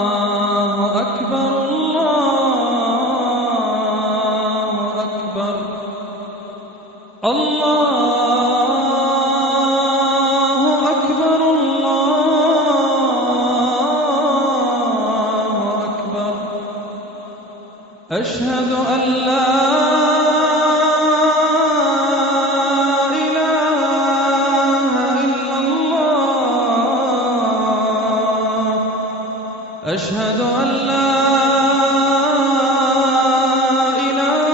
الله أكبر الله أكبر الله أكبر الله أكبر أشهد أن لا أشهد أن لا إله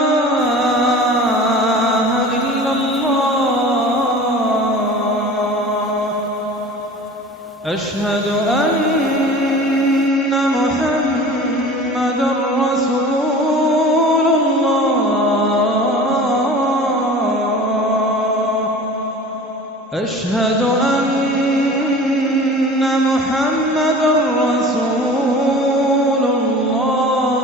إلا الله أشهد أن محمدًا رسول الله أشهد أن محمدًا رسول الله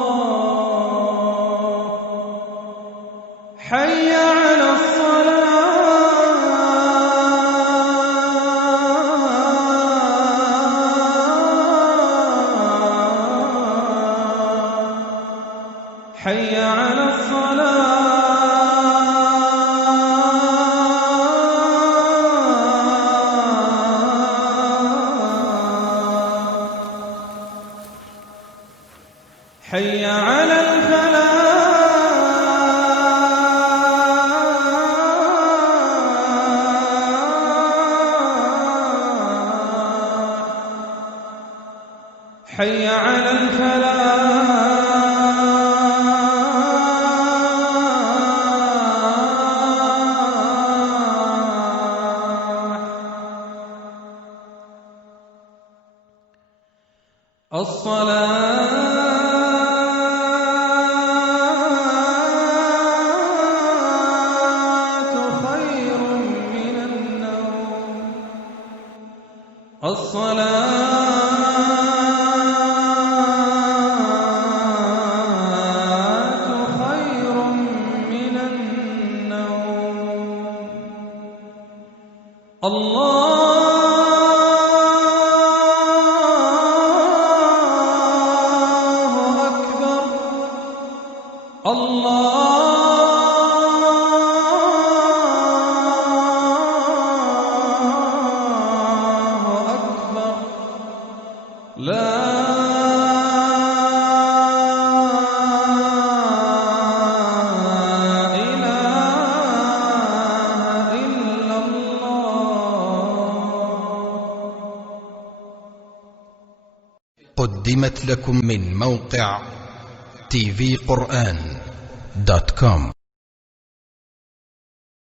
حي على الصلاة حي على حي على الفلاح حي على الفلاح الصلاة الصلاة خير من النوم الله أكبر لا إله إلا الله. قدمت لكم من موقع tvquran.com.